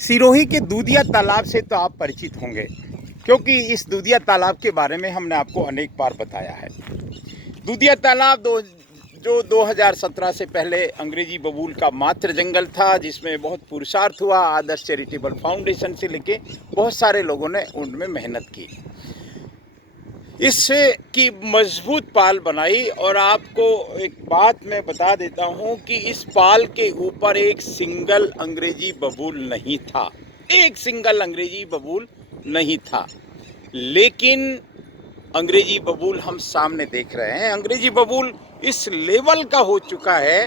सिरोही के दूधिया तालाब से तो आप परिचित होंगे, क्योंकि इस दूधिया तालाब के बारे में हमने आपको अनेक बार बताया है। दूधिया तालाब जो 2017 से पहले अंग्रेजी बबूल का मात्र जंगल था, जिसमें बहुत पुरुषार्थ हुआ। आदर्श चैरिटेबल फाउंडेशन से लेके बहुत सारे लोगों ने उनमें मेहनत की, इससे की मजबूत पाल बनाई। और आपको एक बात मैं बता देता हूं कि इस पाल के ऊपर एक सिंगल अंग्रेजी बबूल नहीं था, एक सिंगल अंग्रेजी बबूल नहीं था। लेकिन अंग्रेजी बबूल हम सामने देख रहे हैं। अंग्रेजी बबूल इस लेवल का हो चुका है,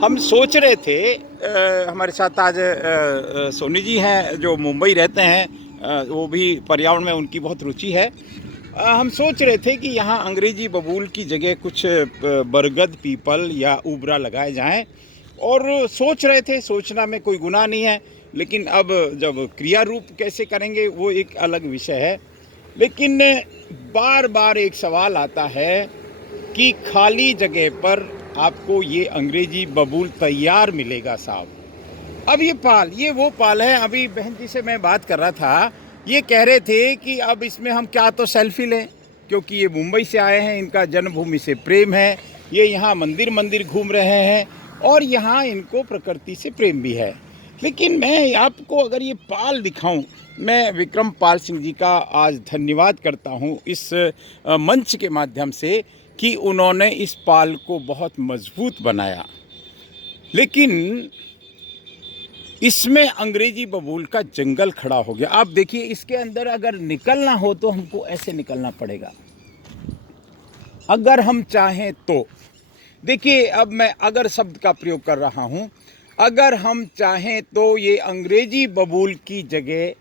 हम सोच रहे थे। हमारे साथ आज सोनी जी हैं जो मुंबई रहते हैं, वो भी पर्यावरण में उनकी बहुत रुचि है। हम सोच रहे थे कि यहाँ अंग्रेजी बबूल की जगह कुछ बरगद, पीपल या उबरा लगाए जाएं, और सोच रहे थे। सोचना में कोई गुनाह नहीं है, लेकिन अब जब क्रिया रूप कैसे करेंगे वो एक अलग विषय है। लेकिन बार बार एक सवाल आता है कि खाली जगह पर आपको ये अंग्रेजी बबूल तैयार मिलेगा साहब? अब ये वो पाल है। अभी बहन जी से मैं बात कर रहा था, ये कह रहे थे कि अब इसमें हम क्या तो सेल्फी लें, क्योंकि ये मुंबई से आए हैं, इनका जन्मभूमि से प्रेम है, ये यहाँ मंदिर मंदिर घूम रहे हैं और यहाँ इनको प्रकृति से प्रेम भी है। लेकिन मैं आपको अगर ये पाल दिखाऊं, मैं विक्रम पाल सिंह जी का आज धन्यवाद करता हूं इस मंच के माध्यम से कि उन्होंने इस पाल को बहुत मजबूत बनाया। लेकिन इसमें अंग्रेजी बबूल का जंगल खड़ा हो गया। आप देखिए, इसके अंदर अगर निकलना हो तो हमको ऐसे निकलना पड़ेगा, अगर हम चाहें तो। देखिए, अब मैं अगर शब्द का प्रयोग कर रहा हूं, अगर हम चाहें तो ये अंग्रेजी बबूल की जगह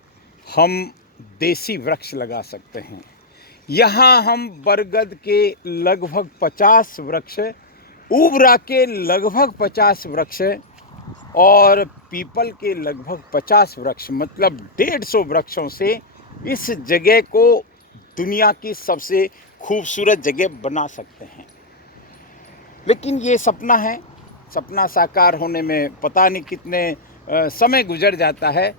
हम देसी वृक्ष लगा सकते हैं। यहाँ हम बरगद के लगभग 50 वृक्ष, उबरा के लगभग 50 वृक्ष और पीपल के लगभग 50 वृक्ष, मतलब 150 वृक्षों से इस जगह को दुनिया की सबसे खूबसूरत जगह बना सकते हैं। लेकिन ये सपना है, सपना साकार होने में पता नहीं कितने समय गुजर जाता है।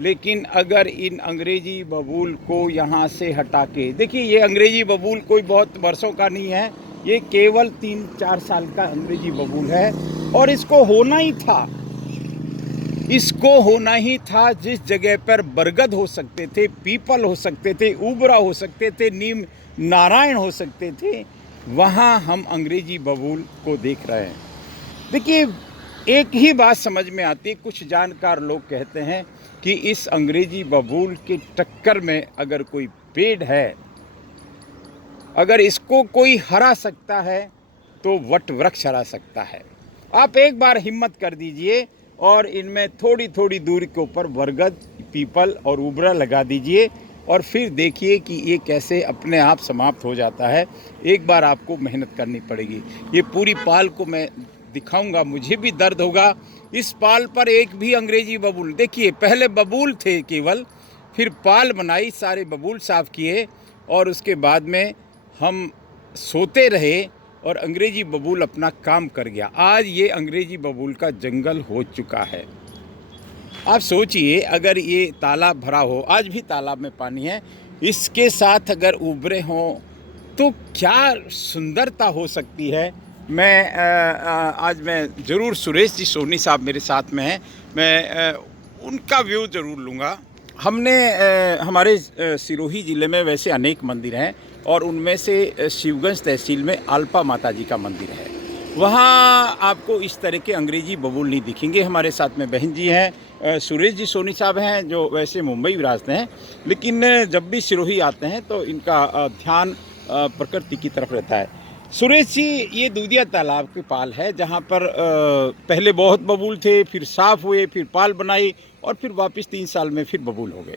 लेकिन अगर इन अंग्रेजी बबूल को यहाँ से हटा के देखिए, ये अंग्रेजी बबूल कोई बहुत वर्षों का नहीं है, ये केवल 3-4 साल का अंग्रेजी बबूल है। और इसको होना ही था, इसको होना ही था जिस जगह पर बरगद हो सकते थे, पीपल हो सकते थे, उबरा हो सकते थे, नीम नारायण हो सकते थे, वहाँ हम अंग्रेजी बबूल को देख रहे हैं। देखिए, एक ही बात समझ में आती है, कुछ जानकार लोग कहते हैं कि इस अंग्रेजी बबूल के टक्कर में अगर कोई पेड़ है, अगर इसको कोई हरा सकता है तो वट वृक्ष हरा सकता है। आप एक बार हिम्मत कर दीजिए और इनमें थोड़ी थोड़ी दूरी के ऊपर बरगद, पीपल और उबरा लगा दीजिए, और फिर देखिए कि ये कैसे अपने आप समाप्त हो जाता है। एक बार आपको मेहनत करनी पड़ेगी। ये पूरी पाल को मैं दिखाऊंगा, मुझे भी दर्द होगा। इस पाल पर एक भी अंग्रेजी बबूल, देखिए पहले बबूल थे केवल, फिर पाल बनाई, सारे बबूल साफ़ किए, और उसके बाद में हम सोते रहे और अंग्रेजी बबूल अपना काम कर गया। आज ये अंग्रेजी बबूल का जंगल हो चुका है। आप सोचिए, अगर ये तालाब भरा हो, आज भी तालाब में पानी है, इसके साथ अगर उबरे हों तो क्या सुंदरता हो सकती है। आज मैं ज़रूर, सुरेश जी सोनी साहब मेरे साथ में हैं, मैं उनका व्यू ज़रूर लूँगा। हमने हमारे सिरोही ज़िले में वैसे अनेक मंदिर हैं, और उनमें से शिवगंज तहसील में आलपा माता जी का मंदिर है। वहाँ आपको इस तरह के अंग्रेजी बबूल नहीं दिखेंगे। हमारे साथ में बहन जी हैं, सुरेश जी सोनी साहब हैं, जो वैसे मुंबई विराजते हैं, लेकिन जब भी सिरोही आते हैं तो इनका ध्यान प्रकृति की तरफ रहता है। सुरेश जी, ये दूधिया तालाब की पाल है, जहाँ पर पहले बहुत बबूल थे, फिर साफ़ हुए, फिर पाल बनाई, और फिर वापस 3 साल में फिर बबूल हो गए।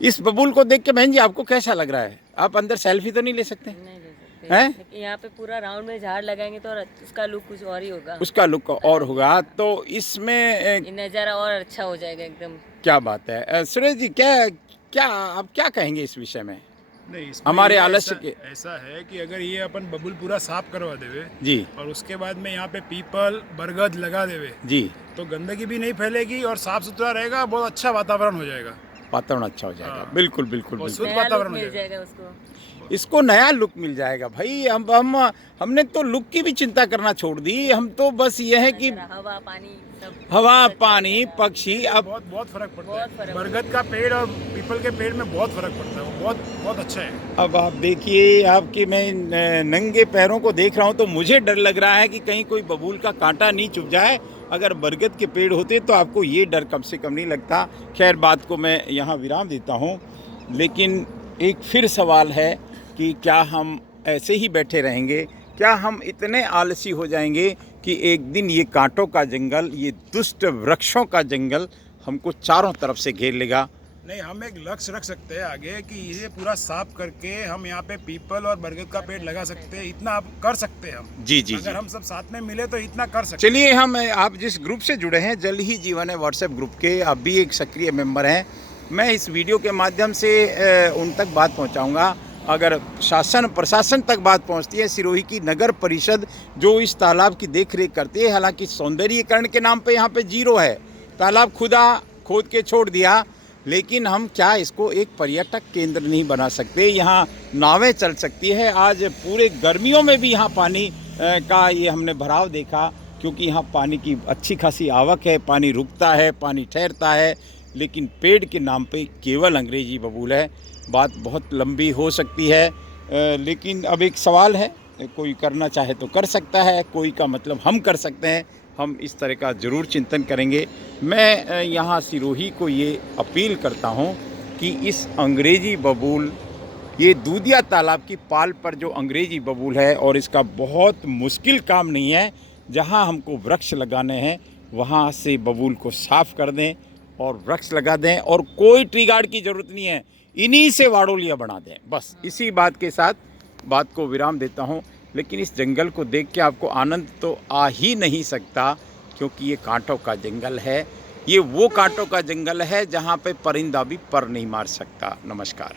इस बबूल को देख के बहन जी आपको कैसा लग रहा है? आप अंदर सेल्फी तो नहीं ले सकते? नहीं ले सकते हैं। यहाँ पे पूरा राउंड में झाड़ लगाएंगे तो उसका लुक कुछ और ही होगा, उसका लुक और होगा। तो इसमें नज़ारा और अच्छा हो जाएगा एकदम। क्या बात है। सुरेश जी, क्या क्या आप क्या कहेंगे इस विषय में? नहीं, इसमें हमारे ये आलस्य ऐसा के। ऐसा है कि अगर ये अपन बबुल पूरा साफ करवा देवे जी और उसके बाद में यहाँ पे पीपल बरगद लगा देवे जी, तो गंदगी भी नहीं फैलेगी और साफ सुथरा रहेगा, बहुत अच्छा वातावरण हो जाएगा वातावरण अच्छा हो जाएगा। हाँ। बिल्कुल बिल्कुल और बिल्कुल। शुद्ध नया लुक वातावरण हो मिल जाएगा। जाएगा उसको। इसको नया लुक मिल जाएगा भाई। हमने तो लुक की भी चिंता करना छोड़ दी। हम तो बस ये है कि जरा हवा पानी सब हवा बहुत अच्छा पानी लगेगा। पक्षी अब बहुत बहुत फर्क पड़ता बहुत है। फर्क बरगद का पेड़ और पीपल के पेड़ में बहुत फर्क पड़ता है, वो बहुत बहुत अच्छा है। अब आप देखिए, आपकी मैं नंगे पैरों को देख रहा हूँ तो मुझे डर लग रहा है कि कहीं कोई बबूल का कांटा नहीं चुभ जाए। अगर बरगद के पेड़ होते तो आपको ये डर कम से कम नहीं लगता। खैर, बात को मैं यहाँ विराम देता हूँ, लेकिन एक फिर सवाल है कि क्या हम ऐसे ही बैठे रहेंगे? क्या हम इतने आलसी हो जाएंगे कि एक दिन ये कांटों का जंगल, ये दुष्ट वृक्षों का जंगल हमको चारों तरफ से घेर लेगा? नहीं, हम एक लक्ष्य रख सकते हैं आगे कि ये पूरा साफ करके हम यहाँ पे पीपल और बरगद का पेड़ लगा सकते हैं। इतना आप कर सकते हैं हम। जी जी जी। अगर हम सब साथ में मिले तो इतना कर सकते चलिए, आप जिस ग्रुप से जुड़े हैं, जल ही जीवन है व्हाट्सएप ग्रुप के, आप भी एक सक्रिय मेंबर हैं। मैं इस वीडियो के माध्यम से उन तक बात पहुंचाऊंगा। अगर शासन प्रशासन तक बात पहुंचती है, सिरोही की नगर परिषद जो इस तालाब की देखरेख करती है, हालांकि सौंदर्यीकरण के नाम पे यहाँ पे जीरो है, तालाब खोद के छोड़ दिया, लेकिन हम क्या इसको एक पर्यटक केंद्र नहीं बना सकते? यहाँ नावें चल सकती है। आज पूरे गर्मियों में भी यहाँ पानी का ये हमने भराव देखा, क्योंकि यहाँ पानी की अच्छी खासी आवक है, पानी रुकता है, पानी ठहरता है, लेकिन पेड़ के नाम पे केवल अंग्रेजी बबूल है। बात बहुत लंबी हो सकती है, लेकिन अब एक सवाल है, कोई करना चाहे तो कर सकता है, कोई का मतलब हम कर सकते हैं। हम इस तरह का ज़रूर चिंतन करेंगे। मैं यहाँ सिरोही को ये अपील करता हूँ कि इस अंग्रेजी बबूल, ये दूधिया तालाब की पाल पर जो अंग्रेजी बबूल है, और इसका बहुत मुश्किल काम नहीं है, जहाँ हमको वृक्ष लगाने हैं वहाँ से बबूल को साफ़ कर दें और वृक्ष लगा दें, और कोई ट्री गार्ड की ज़रूरत नहीं है, इन्हीं से वाड़ोलिया बना दें। बस इसी बात के साथ बात को विराम देता हूँ। लेकिन इस जंगल को देख के आपको आनंद तो आ ही नहीं सकता, क्योंकि ये कांटों का जंगल है। ये वो कांटों का जंगल है जहाँ पे परिंदा भी पर नहीं मार सकता। नमस्कार।